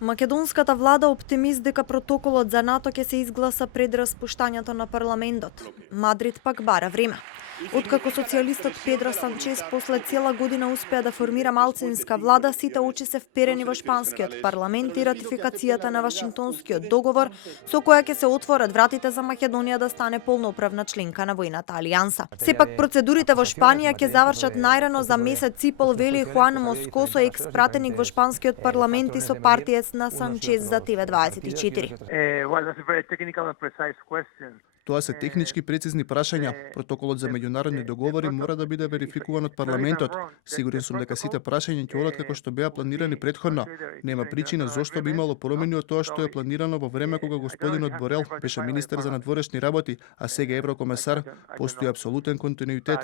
Македонската влада оптимист дека протоколот за НАТО ќе се изгласа пред распуштањето на парламентот. Мадрид пак бара време. Откако социјалистот Педро Санчес после цела година успеа да формира малцинска влада, сите очи се вперени во шпанскиот парламент и ратификацијата на Вашингтонскиот договор, со која ќе се отворат вратите за Македонија да стане полноправна членка на војната алијанса. Сепак процедурите во Шпанија ќе завршат најрано за месец и пол, вели Хуан Москосо, екс-пратеник во шпанскиот парламент и сопартиец на Санчес за ТВ24. Тоа се технички прецизни прашања. Протоколот за меѓународни договори мора да биде верификуван од парламентот. Сигурен сум дека сите прашања ќе одат како што беа планирани претходно. Нема причина зошто би имало промени од тоа што е планирано во време кога господинот Борел беше министер за надворешни работи, а сега еврокомесар. Постои апсолутен континуитет.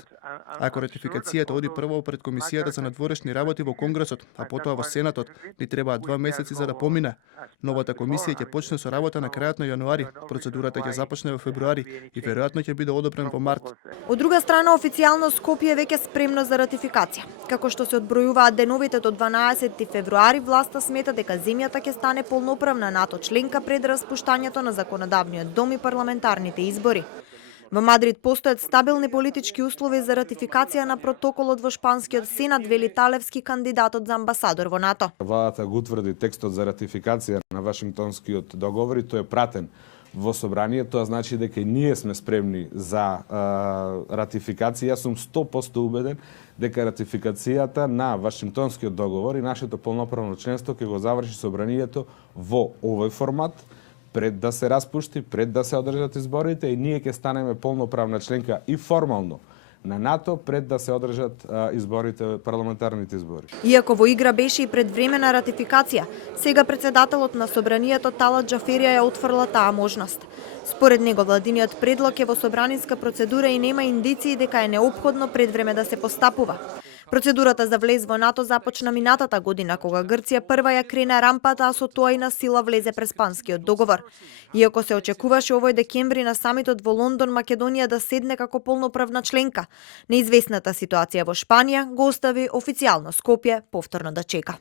Ако ратификацијата оди прво пред Комисијата за надворешни работи во Конгресот, а потоа во Сенатот, ни требаат 2 месеци за да помине. Новата комисија ќе почне со работа на крајот на јануари. Процедурата ќе започне во февруари и веројатно ќе биде одобрен во март. Од друга страна, официјално Скопје е веќе спремно за ратификација. Како што се одбројуваат деновите до 12 февруари, власта смета дека земјата ќе стане полноправна НАТО членка пред распуштањето на законодавниот дом и парламентарните избори. Во Мадрид постојат стабилни политички услови за ратификација на протоколот во шпанскиот сенат, вели Талевски, кандидатот за амбасадор во НАТО. Владата го утврди текстот за ратификација на Вашингтонскиот договор и тој е пратен во собрание. Тоа значи дека и ние сме спремни за ратификација. Јас сум 100% убеден дека ратификацијата на Вашингтонскиот договор и нашето полноправно членство ќе го заврши собранието во овој формат, пред да се распушти, пред да се одржат изборите, и ние ќе станеме полноправна членка и формално на НАТО пред да се одржат изборите, парламентарните избори. Иако во игра беше и предвремена ратификација, сега председателот на собранието Талат Џаферија ја отфрла таа можност. Според него, владиниот предлог е во собраниска процедура и нема индиции дека е неопходно пред време да се постапува. Процедурата за влез во НАТО започна минатата година, кога Грција прва ја крена рампата, а со тоа и на сила влезе през Шпанскиот договор. Иако се очекуваше овој декември на самитот во Лондон Македонија да седне како полноправна членка, неизвестната ситуација во Шпанија го остави официјално Скопје повторно да чека.